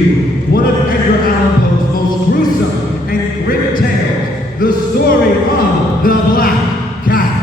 you one of Edgar Allan Poe's most gruesome and grim tales, the story of the Black Cat.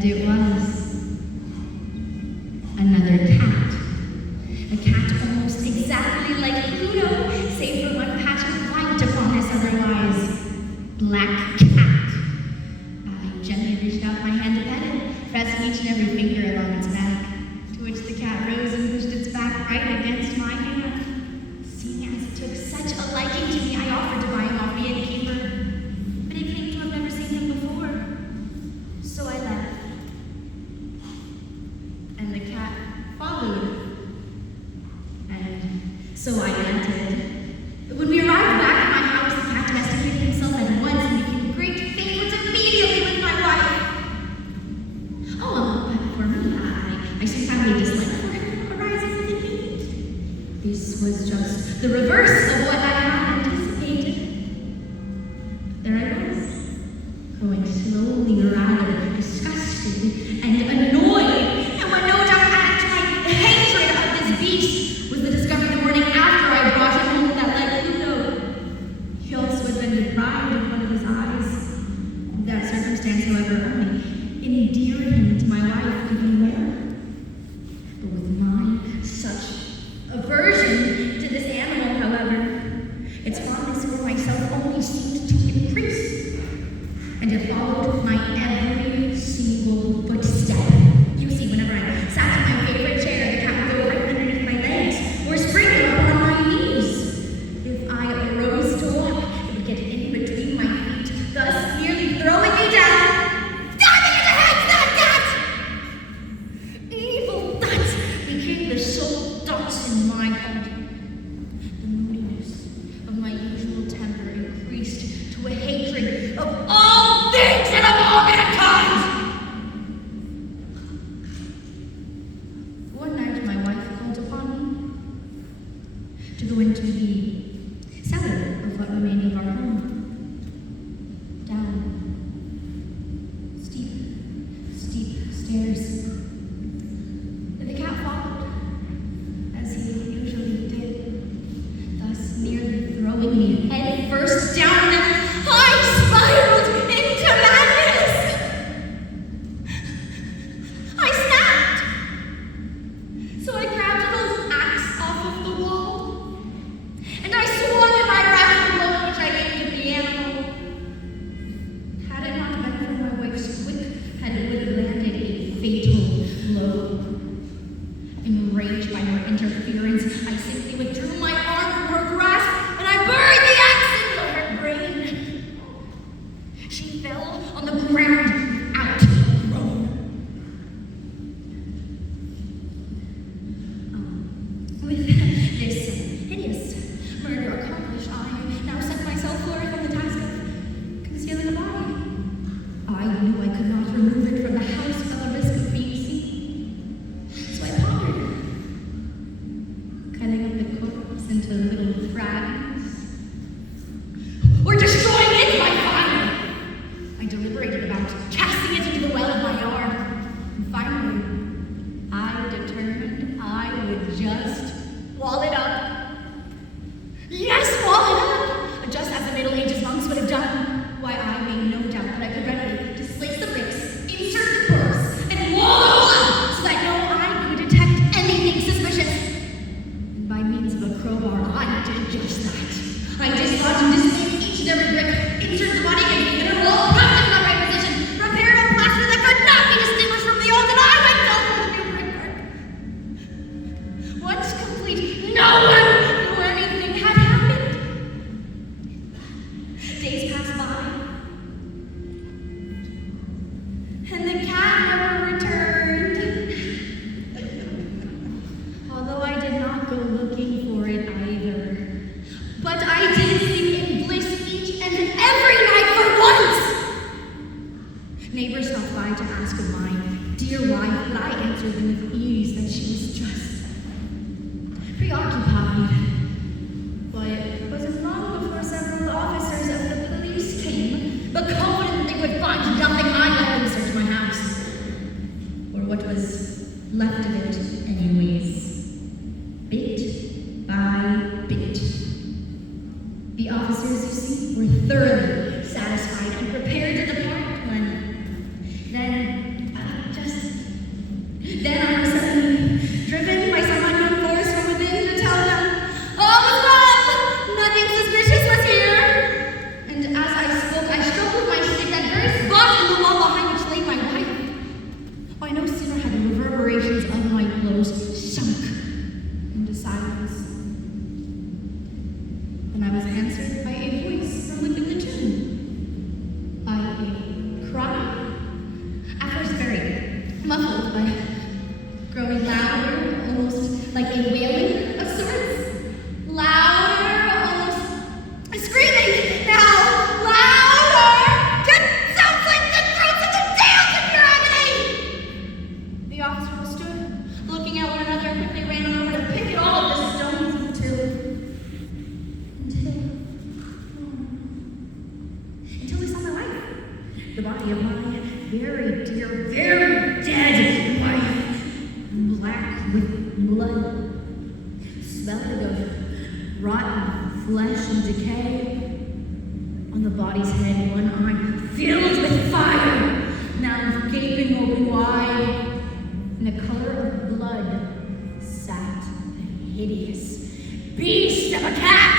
And it was This was just the reverse of what I had anticipated. There I was, growing slowly rather disgusted and annoyed, and what no doubt added to my hatred of this beast was the discovery the morning after I brought him home that, like Pluto, he also had been deprived of one of his eyes. That circumstance, however, only endeared him to my wife even more. But with my such aversion to this animal, however, its fondness for myself only seemed to increase, and it followed my every single footstep. You see, whenever I sat in my favorite chair, the cat would go right underneath my legs, or spring up on my knees. If I arose to walk, it would get in between my feet, thus nearly throwing me down. Stabbing into heads, that! Evil thoughts became the sole thoughts in my head. The moodiness of my usual temper increased to a hatred of all things and of all mankind. One night my wife called upon me to go into the cellar of what remained of our home. Down steep stairs. The cat followed, as he usually did, thus nearly throwing me head first down them. I spiraled into madness. I snapped. So I grabbed an old axe off of the wall, and I swung at my rifle blow, which I aimed at the animal. Had it not been for my wife's quick head, it would have landed a fatal blow. Enraged by her interference, I simply withdrew my arm from her grasp, and I buried the axe into her brain. She fell on the ground without a groan. With this hideous murder accomplished, I now set myself forth on the task of concealing the body. I knew I could not remove it from the house without the risk of being seen. So I pondered, cutting up the corpse into little fragments, or destroying it by fire. I deliberated about casting it into the well of my yard, and finally, I determined I would just wall it up. Yes, wall it up! Just as the Middle Ages monks would have done. Why, I made no doubt that I could readily displace the bricks, insert the corpse, and wall the hole up so that no eye could detect anything suspicious. And by means of a crowbar, I did just that. I dislodged and displaced each and every brick, insert the body in the inner wall, propped it in the right position, prepared a plaster that could not be distinguished from the old, and I went down for the new brickwork. Once complete, no one knew anything had happened. Days passed by, and the cat never returned. Although I did not go looking for it either. But I did sleep in bliss each and every night for once. Neighbors stopped by to ask of my dear wife, but I answered them with ease that she was just preoccupied. Why, it wasn't long before several officers of the police came, but confident they would find nothing I had been searched my house. Or what was left of it, anyways. Bit by bit. The officers, you see, were thoroughly satisfied and prepared to depart when then I was suddenly driven by some unknown force from within to tell them all was well, nothing suspicious was here. And as I spoke, I struck with my stick that very spot in the wall behind which lay my wife. Why, no sooner had the reverberations of my blows sunk into silence than I was answered by a voice from within the tomb, by a cry, at first very muffled, but growing louder, almost like a wailing of sorts. Louder, almost screaming. Now, louder! It sounds like the throats of the damned in pure agony! The officers stood, looking at one another, and quickly ran over to pick at all of the stones until my very dear, very dead wife, black with blood, smelling of rotten flesh and decay. On the body's head, one eye filled with fire, mouth gaping open wide. In the color of blood sat the hideous beast of a cat.